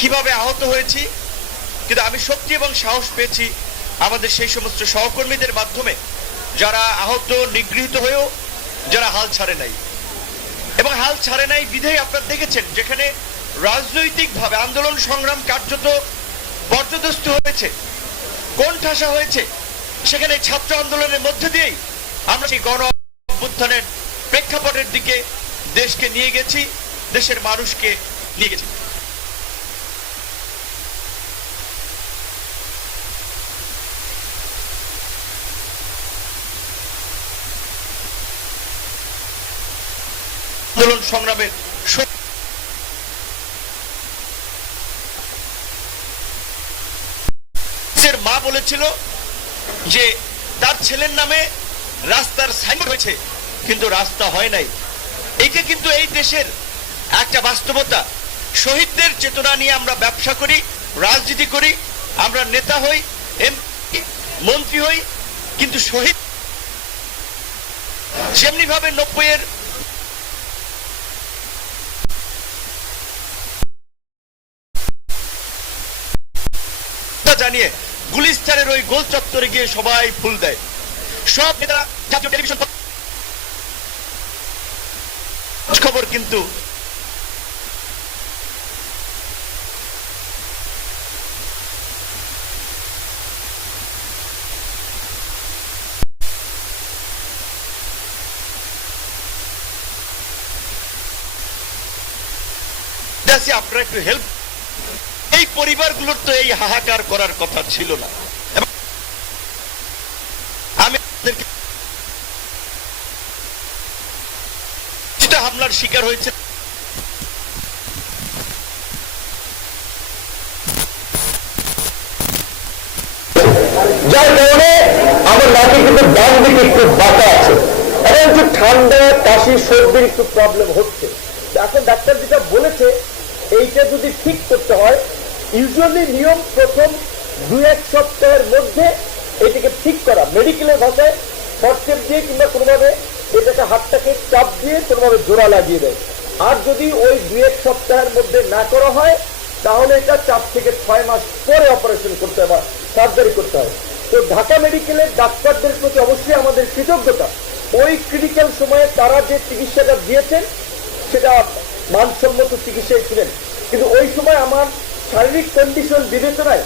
কীভাবে আহত হয়েছি, কিন্তু আমি শক্তি এবং সাহস পেয়েছি আমাদের সেই সমস্ত সহকর্মীদের মাধ্যমে, যারা আহত, নিগৃহীত হয়েও যারা হাল ছাড়ে নাই। এবং হাল ছাড়ে নাই বিধেয় আপনারা দেখেছেন, যেখানে রাজনৈতিকভাবে আন্দোলন সংগ্রাম কার্যত পর্যদস্ত হয়েছে কোন ঠাসা হয়েছে। সেখানে ছাত্র আন্দোলনের মধ্যে দিয়েই আমরা সেই গণ অভ্যুত্থানের প্রেক্ষাপটের দিকে দেশকে নিয়ে গেছি, দেশের মানুষকে নিয়ে গেছি আন্দোলন সংগ্রামের মা বলেছিল যে, তার ছেলের নামে রাস্তার সাইন হয়েছে, কিন্তু রাস্তা হয় নাই। এইটা কিন্তু এই দেশের একটা বাস্তবতা। শহীদদের চেতনা নিয়ে আমরা ব্যবসা করি, রাজনীতি করি, আমরা নেতা হই মন্ত্রী হই, কিন্তু শহীদ যেমনি ভাবে নব্বইয়ের জানিয়ে গুলিস্তানের ওই গোল চত্বরে গিয়ে সবাই ফুল দেয়। সব নেতারা জাতীয় টেলিভিশন খবর কিন্তু আপনারা একটু হেল্প এই পরিবারগুলোর তো এই হাহাকার করার কথা ছিল না। হামলার শিকার হয়েছে। যার কারণে আমার নাকে কিন্তু ডান দিকে একটু বাতা আছে। এবং একটু ঠান্ডা, কাশি, সর্দির একটু প্রবলেম হচ্ছে। এখন ডাক্তার যেটা বলেছে, এইটা যদি ঠিক করতে হয় ইউজুয়ালি নিয়ম প্রথম দুই এক সপ্তাহের মধ্যে এটাকে ঠিক করা মেডিকেলের ভাষায় শর্টসেপ দিয়ে কিংবা কোনোভাবে এটাকে হাতটাকে চাপ দিয়ে কোনোভাবে জোড়া লাগিয়ে দেয়। আর যদি ওই দুই এক সপ্তাহের মধ্যে না করা হয়, তাহলে এটা চার থেকে ছয় মাস পরে অপারেশন করতে হবে সার্জারি করতে হয় তো ঢাকা মেডিকেলের ডাক্তারদের প্রতি অবশ্যই আমাদের কৃতজ্ঞতা। ওই ক্রিটিক্যাল সময়ে তারা যে চিকিৎসাটা দিয়েছেন, সেটা মানসম্মত চিকিৎসায় ছিলেন। কিন্তু ওই সময় আমার শারীরিক কন্ডিশন বিবেচনায়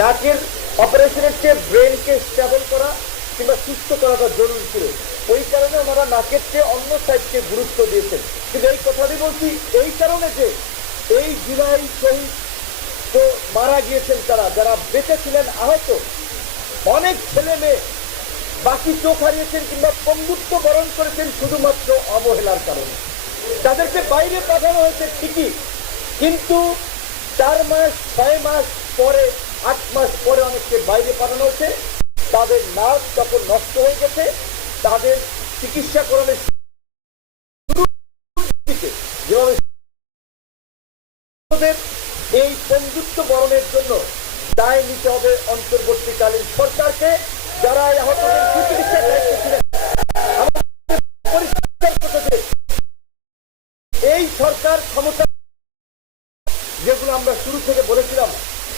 নাকের অপারেশনের চেয়ে ব্রেনকে স্টেবল করা কিংবা সুস্থ করাটা জরুরি ছিল। ওই কারণে ওনারা নাকের চেয়ে অন্য সাইডকে গুরুত্ব দিয়েছেন। কিন্তু এই কথাটি বলছি এই কারণে যে এই জুলাই শহীদ তো মারা গিয়েছেন তারা, যারা বেঁচে ছিলেন আহত, অনেক ছেলে মেয়ে বাকি চোখ হারিয়েছেন কিংবা পঙ্গুত্ব বরণ করেছেন শুধুমাত্র অবহেলার কারণে। তাদেরকে বাইরে পাঠানো হয়েছে ঠিকই, কিন্তু চার মাস, ছয় মাস পরে, আট মাস পরে অনেককে বাইরে পাঠানো হয়েছে। তাদের নার্ভ তখন নষ্ট হয়ে গেছে। তাদের চিকিৎসা দিকে যেভাবে এই সংযুক্ত বরণের জন্য দায় নিতে হবে অন্তর্বর্তীকালীন সরকারকে। যারা এই সরকার ক্ষমতা থেকে বলেছিলাম,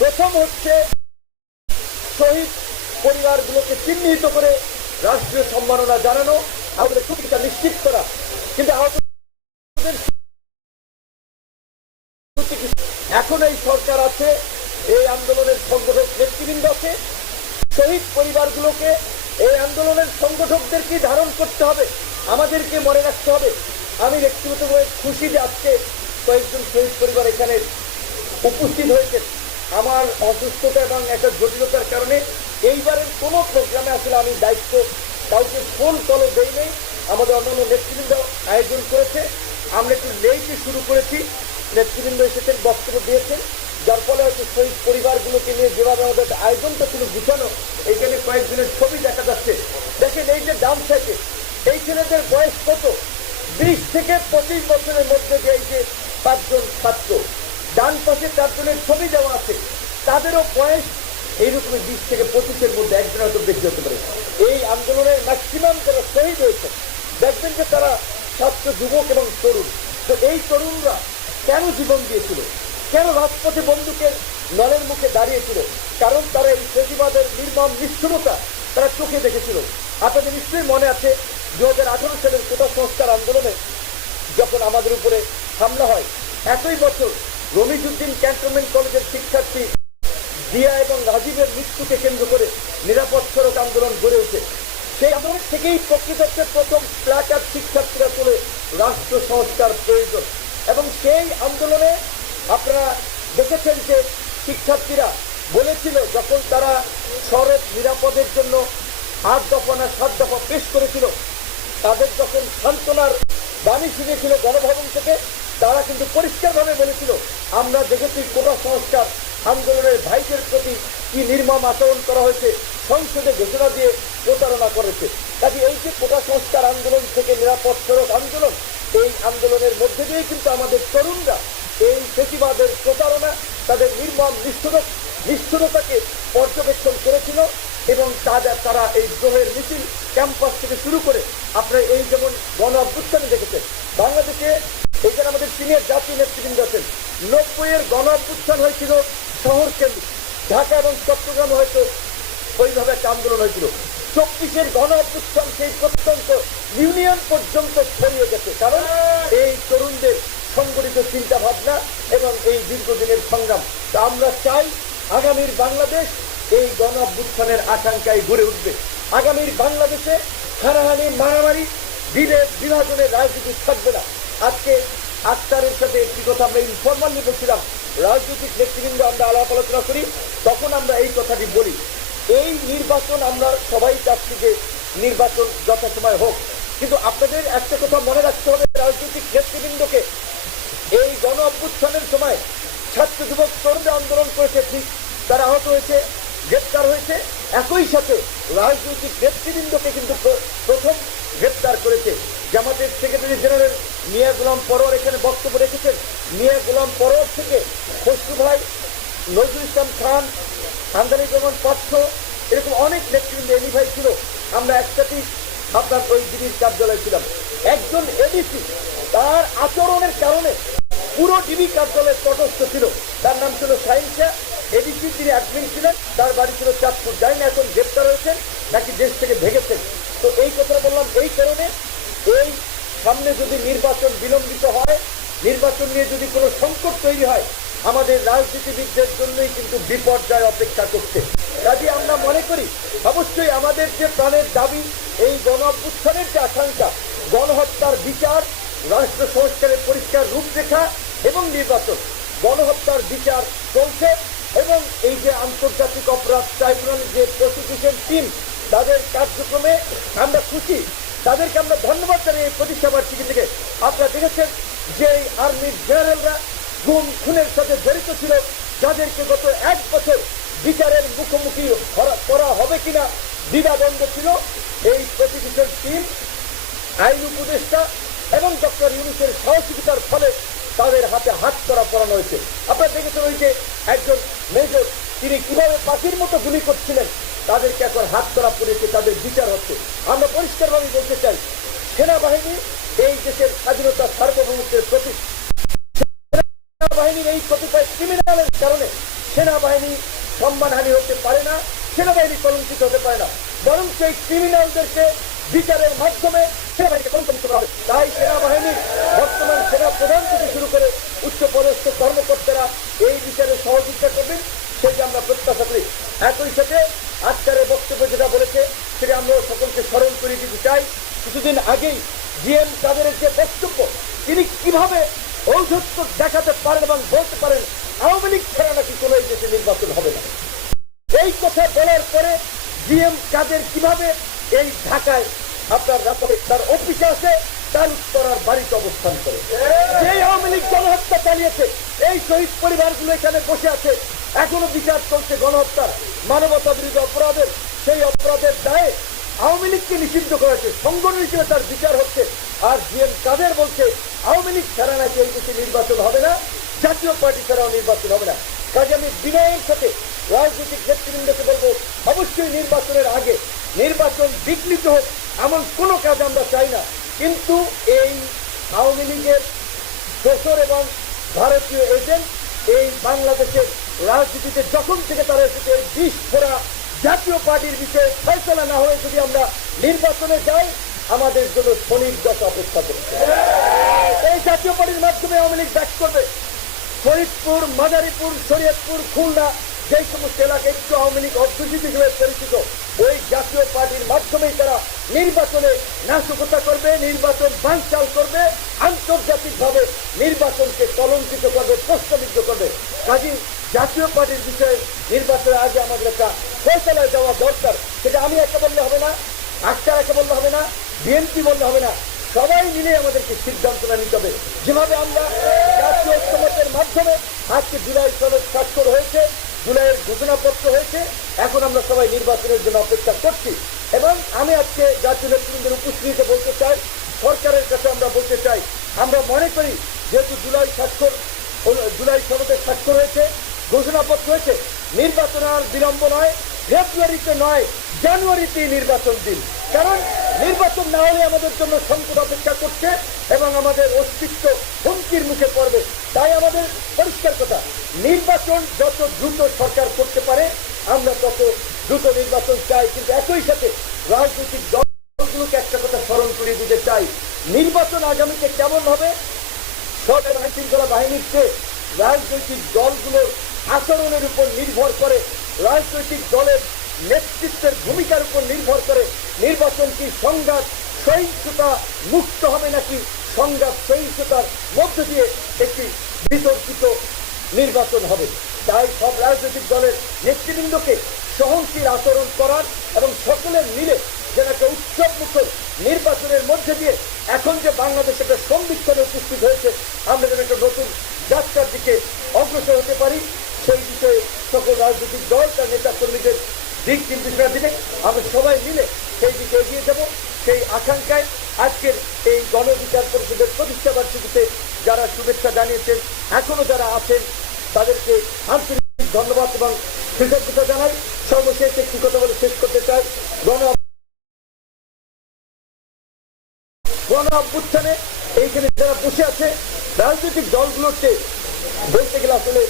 প্রথম হচ্ছে শহীদ পরিবারগুলোকে চিহ্নিত করে রাষ্ট্রীয় সম্মাননা জানানো, আমাদের সুচিকিৎসা নিশ্চিত করা। কিন্তু এখন এই সরকার আছে, এই আন্দোলনের সংগঠক নেতৃবৃন্দ আছে। শহীদ পরিবারগুলোকে এই আন্দোলনের সংগঠকদেরকে ধারণ করতে হবে, আমাদেরকে মনে রাখতে হবে। আমি ব্যক্তিগতভাবে খুশি যে আজকে কয়েকজন শহীদ পরিবার এখানে উপস্থিত হয়েছে আমার অসুস্থতা এবং একটা জটিলতার কারণে। এইবারের কোনো প্রোগ্রামে আসলে আমি দায়িত্ব কাউকে ফোন কলও দেই নেই আমাদের অন্যান্য নেতৃবৃন্দ আয়োজন করেছে। আমরা একটু লেটে শুরু করেছি। নেতৃবৃন্দ এসেছেন, বক্তব্য দিয়েছেন। যার ফলে হয়তো শহীদ পরিবারগুলোকে নিয়ে যেভাবে আমাদের আয়োজনটা ছিল গুছানো, এখানে কয়েকজনের ছবি দেখা যাচ্ছে। দেখেন এই যে ডান সাইডে এই ছেলেদের বয়স কত? বিশ থেকে পঁচিশ বছরের মধ্যে যে এই যে পাঁচজন ছাত্র। ডান পাশে চারজনের ছবি দেওয়া আছে। তাদেরও বয়স এইরকম বিশ থেকে পঁচিশের মধ্যে একজন হয়তো বেশি হতে পারে। এই আন্দোলনের ম্যাক্সিমাম যারা শহীদ হয়েছে, দেখবেন যে তারা ছাত্র, যুবক এবং তরুণ। তো এই তরুণরা কেন জীবন দিয়েছিল? কেন রাজপথে বন্দুকের নলের মুখে দাঁড়িয়েছিল? কারণ তারা এই ফেসিবাদের নির্মম নিষ্ঠুরতা তারা চোখে দেখেছিল। আপনাদের নিশ্চয়ই মনে আছে দু হাজার আঠারো সালের কোটা সংস্কার আন্দোলনে যখন আমাদের উপরে হামলা হয়, একই বছর রমিজুদ্দিন ক্যান্টনমেন্ট কলেজের শিক্ষার্থী দিয়া এবং রাজীবের মৃত্যুকে কেন্দ্র করে নিরাপদ সড়ক আন্দোলন গড়ে ওঠে সেই আন্দোলন থেকেই প্রকৃতপক্ষে প্রথম প্লাকার শিক্ষার্থীরা চলে রাষ্ট্র সংস্কার প্রয়োজন। এবং সেই আন্দোলনে আপনারা দেখেছেন যে শিক্ষার্থীরা বলেছিল, যখন তারা সড়ক নিরাপদের জন্য আট দফা না সাত দফা পেশ করেছিল, তাদের যখন সান্ত্বনার বাণী শুনেছিল গণভবন থেকে তারা কিন্তু পরিষ্কারভাবে বলেছিল, আমরা দেখেছি কোটা সংস্কার আন্দোলনের ভাইদের প্রতি কি নির্মম আচরণ করা হয়েছে, সংসদে ঘোষণা দিয়ে প্রতারণা করেছে। কাজে এই যে কোটা সংস্কার আন্দোলন থেকে নিরাপদ সড়ক আন্দোলন, এই আন্দোলনের মধ্যে দিয়ে কিন্তু আমাদের তরুণরা এই ফেসিবাদের প্রতারণা, তাদের নির্মম নিষ্ঠুর, নিষ্ঠুরতাকে পর্যবেক্ষণ করেছিল এবং তারা তারা এই দ্রোহের মিছিল, ক্যাম্পাস থেকে শুরু করে, আপনারা এই যেমন গণ অভ্যুত্থানে দেখেছেন, বাংলাদেশে এখানে আমাদের সিনিয়র জাতীয় নেতৃবৃন্দ আছেন। নব্বইয়ের গণ অভ্যুত্থান হয়েছিল শহর কেন্দ্রিক ঢাকা এবং চট্টগ্রামে হয়তো ওইভাবে একটা আন্দোলন হয়েছিল। চব্বিশের গণ অভ্যুত্থান সেই প্রত্যন্ত ইউনিয়ন পর্যন্ত ছড়িয়ে গেছে। কারণ এই তরুণদের সংগঠিত চিন্তা ভাবনা এবং এই দীর্ঘদিনের সংগ্রাম। তা আমরা চাই আগামীর বাংলাদেশ এই গণ অভ্যুত্থানের আকাঙ্ক্ষায় গড়ে উঠবে। আগামীর বাংলাদেশে হানাহানি, মারামারি, বিভেদ, বিভাজনের রাজনীতি থাকবে না। আজকে আক্তারের সাথে একটি কথা আমরা ইনফরমালি বলছিলাম। রাজনৈতিক নেতৃবৃন্দ আমরা আলাপ আলোচনা করি, তখন আমরা এই কথাটি বলি। এই নির্বাচন আমরা সবাই চাচ্ছি যে নির্বাচন যথাসময় হোক। কিন্তু আপনাদের একটা কথা মনে রাখতে হবে, রাজনৈতিক নেতৃবৃন্দকে। এই গণ অভ্যুত্থানের সময় ছাত্র যুবক তরুণরা আন্দোলন করেছে, ঠিক তারা আহত হয়েছে, গ্রেপ্তার হয়েছে। একই সাথে রাজনৈতিক নেতৃবৃন্দকে কিন্তু প্রথম গ্রেপ্তার করেছে জামাতের সেক্রেটারি জেনারেল মিয়া গোলাম পরোয়ার। এখানে বক্তব্য রেখেছেন মিয়া গোলাম পরোয়ার থেকে খসরু ভাই, নজরুল ইসলাম খান আমদানি রহমান পার্থ, এরকম অনেক নেতৃবৃন্দ এনি ভাই ছিল। আমরা একসাথেই আপনার ওই ডিবির কার্যালয়ে ছিলাম। একজন এডিসি, তার আচরণের কারণে পুরো ডিবি কার্যালয়ে তটস্থ ছিল। তার নাম ছিল সাইন্সা এডিসি তিনি অ্যাডমিন ছিলেন, তার বাড়ি ছিল চাঁদপুর। জানি না এখন গ্রেপ্তার হয়েছেন নাকি দেশ থেকে ভেগেছেন। তো এই কথা বললাম এই কারণে, এই সামনে যদি নির্বাচন বিলম্বিত হয়, নির্বাচন নিয়ে যদি কোনো সংকট তৈরি হয়, আমাদের রাজনীতিবিদদের জন্যই কিন্তু বিপর্যয় অপেক্ষা করছে। কাজে আমরা মনে করি, অবশ্যই আমাদের যে প্রাণের দাবি, এই গণ অভ্যুত্থানের যে আকাঙ্ক্ষা, গণহত্যার বিচার, রাষ্ট্র সংস্কারের পরিষ্কার রূপরেখা এবং নির্বাচন, গণহত্যার বিচার চলছে। এবং এই যে আন্তর্জাতিক অপরাধ ট্রাইব্যুনাল যে প্রসিকিউশন টিম তাদের কার্যক্রমে আমরা খুশি। তাদেরকে আমরা ধন্যবাদ জানাই এই প্রতিষ্ঠা বার্ষিকী থেকে আপনারা দেখেছেন যে এই আর্মির জেনারেলরা গুম খুনের সাথে জড়িত ছিল। যাদেরকে গত এক বছর বিচারের মুখোমুখি করা- হবে কিনা দ্বিধাদ্বন্দ্ব ছিল। এই প্রসিকিউশন টিম আইন উপদেষ্টা এবং ডক্টর ইউনুসের সহযোগিতার ফলে তাদের হাতে হাত করা পড়ানো হয়েছে। আপনারা দেখেছেন ওই যে একজন মেজর তিনি কীভাবে পাখির মতো গুলি করছিলেন, তাদেরকে এখন হাত করা পড়েছে, তাদের বিচার হচ্ছে। আমরা পরিষ্কারভাবে বলতে চাই, সেনাবাহিনী এই দেশের স্বাধীনতা সার্বভৌমত্বের প্রতীক। সেনাবাহিনীর এই কতিপয় ক্রিমিনালের কারণে সেনাবাহিনী সম্মানহানি হতে পারে না, সেনাবাহিনী কলঙ্কিত হতে পারে না। বরং সেই ক্রিমিনালদেরকে বিচারের মাধ্যমে করা তাই সেনাবাহিনী বর্তমান সেনা প্রধান থেকে শুরু করে উচ্চপদস্থ কর্মকর্তারা এই বিচারে সহযোগিতা করবেন সেটি আমরা প্রত্যাশা করি। একই সাথে আজকের বক্তব্য যেটা বলেছে, সেটা আমরা সকলকে স্মরণ করে দিতে চাই। কিছুদিন আগেই জিএম তাদের যে বক্তব্য, তিনি কীভাবে ঔষধ দেখাতে পারেন এবং বলতে পারেন, আওয়ামী লীগ ছাড়া নাকি কোনো এই দেশে নির্বাচন হবে না। এই কথা বলার পরে জিএম কাদের কীভাবে এই ঢাকায় আপনার রাতে তার অফিসে আছে, তার উত্তরার বাড়িতে অবস্থান করে। সেই আওয়ামী লীগ গণহত্যা চালিয়েছে, এই শহীদ পরিবারগুলো এখানে বসে আছে। এখনও বিচার চলছে গণহত্যার, মানবতা বিরোধী অপরাধের। সেই অপরাধের দায়ে আওয়ামী লীগকে নিষিদ্ধ করেছে, সংগঠন হিসেবে তার বিচার হচ্ছে। আর জিএম কাদের বলছে, আওয়ামী লীগ ছাড়া নাকি এই দেশে নির্বাচন হবে না, জাতীয় পার্টি ছাড়াও নির্বাচন হবে না। কাজে আমি বিনয়ের সাথে রাজনৈতিক নেতৃবৃন্দকে বলব, অবশ্যই নির্বাচনের আগে নির্বাচন বিঘ্নিত হোক, এমন কোনো কাজ আমরা চাই না। কিন্তু এই আওয়ামী লীগের দোসর এবং ভারতীয় এজেন্ট এই বাংলাদেশের রাজনীতিতে যখন থেকে তারা এসেছে বিষ ফোড়া জাতীয় পার্টির বিষয়ে ফয়সলা না হয়ে যদি আমরা নির্বাচনে যাই, আমাদের জন্য শনির দশা অপেক্ষা করছে। এই জাতীয় পার্টির মাধ্যমে আওয়ামী লীগ ব্যাক করবে। ফরিদপুর, মাদারীপুর, শরীয়তপুর, খুলনা, যেই সমস্ত এলাকা একটু আওয়ামী লীগ অধ্যুষিত হিসেবে পরিচিত ওই জাতীয় পার্টির মাধ্যমেই তারা নির্বাচনে নাশকতা করবে, নির্বাচন বানচাল করবে, আন্তর্জাতিকভাবে নির্বাচনকে কলঙ্কিত করবে, প্রশ্নবিদ্ধ করবে। কাজী, জাতীয় পার্টির বিষয়ে নির্বাচনের আগে আমাদের একটা ফয়সলায় যাওয়া দরকার, সেটা আমি একটা বললে হবে না, আক্তার একে বললে হবে না, বিএনপি বললে হবে না, সবাই মিলে আমাদেরকে সিদ্ধান্তটা নিতে হবে। যেভাবে আমরা জাতীয় ঐক্যমতের মাধ্যমে আজকে জুলাই সনদ স্বাক্ষর হয়েছে জুলাইয়ের ঘোষণাপত্র হয়েছে। এখন আমরা সবাই নির্বাচনের জন্য অপেক্ষা করছি এবং আমি আজকে জাতীয় নেতৃবৃন্দের উপস্থিতিতে বলতে চাই, সরকারের কাছে আমরা বলতে চাই, আমরা মনে করি যেহেতু জুলাই স্বাক্ষর জুলাই সনদের স্বাক্ষর হয়েছে, ঘোষণাপত্র হয়েছে, নির্বাচন আর বিলম্ব নয়। ফেব্রুয়ারিতে নয় জানুয়ারিতে নির্বাচন দিন। কারণ নির্বাচন না হলে আমাদের জন্য সংকট অপেক্ষা করছে এবং আমাদের অস্তিত্ব হুমকির মুখে পড়বে। তাই আমাদের পরিষ্কার কথা, নির্বাচন যত দ্রুত সরকার করতে পারে, আমরা তত দ্রুত নির্বাচন চাই। কিন্তু একই সাথে রাজনৈতিক দলগুলোকে একটা কথা স্মরণ করিয়ে দিতে চাই, নির্বাচন আগামীতে কেমন হবে? সরকার আইন শৃঙ্খলা বাহিনীর চেয়ে রাজনৈতিক দলগুলোর আচরণের উপর নির্ভর করে রাজনৈতিক দলের নেতৃত্বের ভূমিকার উপর নির্ভর করে নির্বাচন কি সংঘাত, সহিংসতা মুক্ত হবে নাকি সংঘাত, সহিংসতার মধ্য দিয়ে একটি বিতর্কিত নির্বাচন হবে। তাই সব রাজনৈতিক দলের নেতৃবৃন্দকে সহনশীল আচরণ করার এবং সকলের মিলে যেন একটা উৎসব মুখর নির্বাচনের মধ্যে দিয়ে এখন যে বাংলাদেশ একটা সংবিধানে উপস্থিত হয়েছে, আমরা যেন একটা নতুন যাত্রার দিকে অগ্রসর হতে পারি। সেই বিষয়ে সকল রাজনৈতিক দল তার নেতা কর্মীদের দিক নির্দেশনা দিলে আমরা সবাই মিলে সেই দিকে এগিয়ে যাব। সেই আকাঙ্ক্ষায় আজকের এই গণবিচার পরিষদের প্রতিষ্ঠা বার্ষিকীতে যারা শুভেচ্ছা জানিয়েছেন, এখনও যারা আছেন, তাদেরকে আন্তরিক ধন্যবাদ এবং কৃতজ্ঞতা জানাই। সর্বশেষ একটি কথা বলে শেষ করতে চাই। গণ গণ অভ্যুত্থানে এইখানে যারা বসে আছে, রাজনৈতিক দলগুলোতে বলতে গেলে আসলে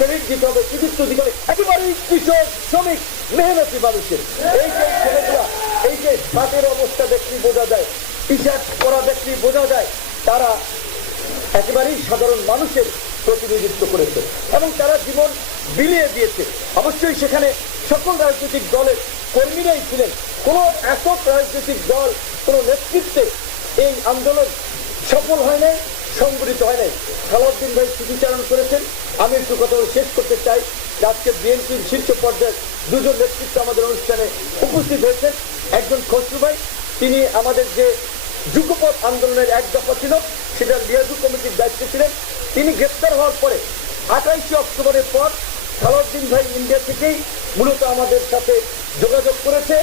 ক্রেডিট দিতে হবে কৃতিত্ব দিতে হবে একেবারেই কৃষক, শ্রমিক, মেহনতি মানুষের। এই যে ছেলেগুলা, এই যে তাদের অবস্থা দেখলেই বোঝা যায় টি শার্ট পরা দেখলেই বোঝা যায়, তারা একেবারেই সাধারণ মানুষের প্রতিনিধিত্ব করেছে এবং তারা জীবন বিলিয়ে দিয়েছে। অবশ্যই সেখানে সকল রাজনৈতিক দলের কর্মীরাই ছিলেন। কোনো একক রাজনৈতিক দল, কোনো নেতৃত্বে এই আন্দোলন সফল হয় নাই। সংগঠিত হয় নাই। সালাউদ্দিন ভাই স্মৃতিচারণ করেছেন। আমি একটু কথা শেষ করতে চাই আজকে বিএনপির শীর্ষ পর্যায়ে দুজন নেতৃত্ব আমাদের অনুষ্ঠানে উপস্থিত হয়েছেন। একজন খসরু ভাই, তিনি আমাদের যে যুগপথ আন্দোলনের এক দফা ছিল, সেটা লিয়াজু কমিটির দায়িত্বে ছিলেন। তিনি গ্রেপ্তার হওয়ার পরে আঠাইশে অক্টোবরের পর সালাউদ্দিন ভাই ইন্ডিয়া থেকেই মূলত আমাদের সাথে যোগাযোগ করেছে।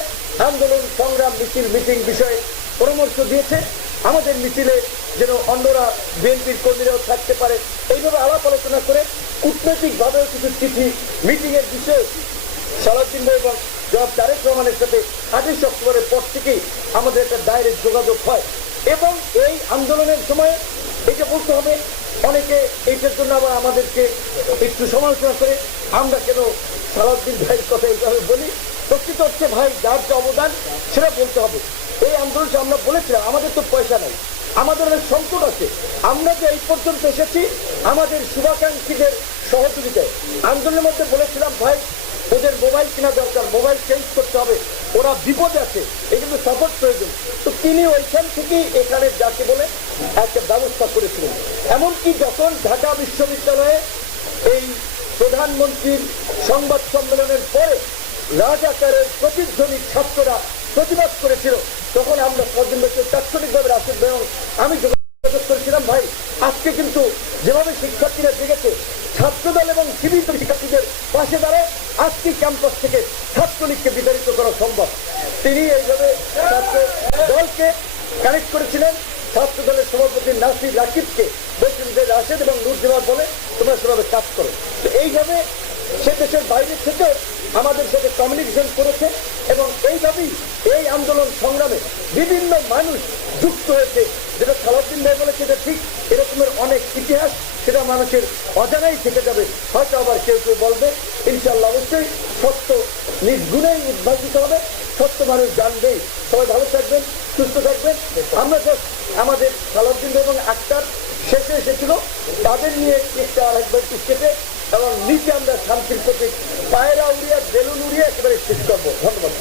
আন্দোলন, সংগ্রাম, মিছিল, মিটিং বিষয়ে পরামর্শ দিয়েছে। আমাদের মিছিলে যেন অন্যরা বিএনপির কর্মীরাও থাকতে পারে। এইভাবে আলাপ আলোচনা করে কূটনৈতিকভাবেও কিছু চিঠি, মিটিংয়ের বিষয়ে সালাউদ্দিন ভাই এবং জনাব তারেক রহমানের সাথে আঠাশ অক্টোবরের পর থেকেই আমাদের একটা ডাইরেক্ট যোগাযোগ হয়। এবং এই আন্দোলনের সময় এটা বলতে হবে, অনেকে এইটার জন্য আবার আমাদেরকে একটু সমালোচনা করে, আমরা কেন সালাউদ্দিন ভাইয়ের কথা এইভাবে বলি? প্রকৃত হচ্ছে ভাই, যার যে অবদান, সেটা বলতে হবে। এই আন্দোলন আমরা বলেছিলাম, আমাদের তো পয়সা নাই। আমাদের অনেক সংকট আছে। আমরা যে এই পর্যন্ত এসেছি, আমাদের শুভাকাঙ্ক্ষীদের সহযোগিতায়। আন্দোলনের মধ্যে বলেছিলাম, ভাই, ওদের মোবাইল কেনা দরকার, মোবাইল চেঞ্জ করতে হবে। ওরা বিপদে আছে, এই জন্য সাপোর্ট প্রয়োজন। তো তিনি ওইখান থেকেই এখানে যাকে বলে একটা ব্যবস্থা করেছিলেন। এমনকি যখন ঢাকা বিশ্ববিদ্যালয়ে এই প্রধানমন্ত্রীর সংবাদ সম্মেলনের পরে রাজাকারের প্রতিধ্বনি ছাত্ররা প্রতিবাদ করেছিল। তখন আমরা পর্যন্ত তাৎক্ষণিকভাবে রাশেদ এবং আমি যোগাযোগ করেছিলাম, ভাই, আজকে কিন্তু যেভাবে শিক্ষার্থীরা জেগেছে, ছাত্রদল এবং সিভিল শিক্ষার্থীদের পাশে দাঁড়ায় আজকে ক্যাম্পাস থেকে ছাত্রলীগকে বিতাড়িত করা সম্ভব। তিনি এইভাবে ছাত্র দলকে কানেক্ট করেছিলেন। ছাত্র দলের সভাপতি নাসির রাকিবকে বলছেন যে, রাশেদ এবং নুরজামান বলে তোমরা সেভাবে কাজ করো। তো এইভাবে সে দেশের বাইরে থেকেও আমাদের সাথে কমিউনিকেশন করেছে এবং এইভাবেই এই আন্দোলন সংগ্রামে বিভিন্ন মানুষ যুক্ত হয়েছে। যেটা সালাউদ্দিন ভাই বলেছে, এটা ঠিক। এরকমের অনেক ইতিহাস সেটা মানুষের অজানাই থেকে যাবে। হয়তো আবার কেউ কেউ বলবে ইনশাল্লাহ অবশ্যই। সত্য নির্গুণেই উদ্ভাসিত হবে। সত্য মানুষ জানবেই সবাই ভালো থাকবেন, সুস্থ থাকবেন। আমরা জাস্ট আমাদের সালাউদ্দিন ভাই এবং আক্তার শেষে এসেছিল। তাদের নিয়ে একটা আরেকবার কেটে এবং নিচে আমরা শান্তির প্রতীক পায়রা উড়িয়া বেলুন উড়িয়ে একেবারে শেষ করব। ধন্যবাদ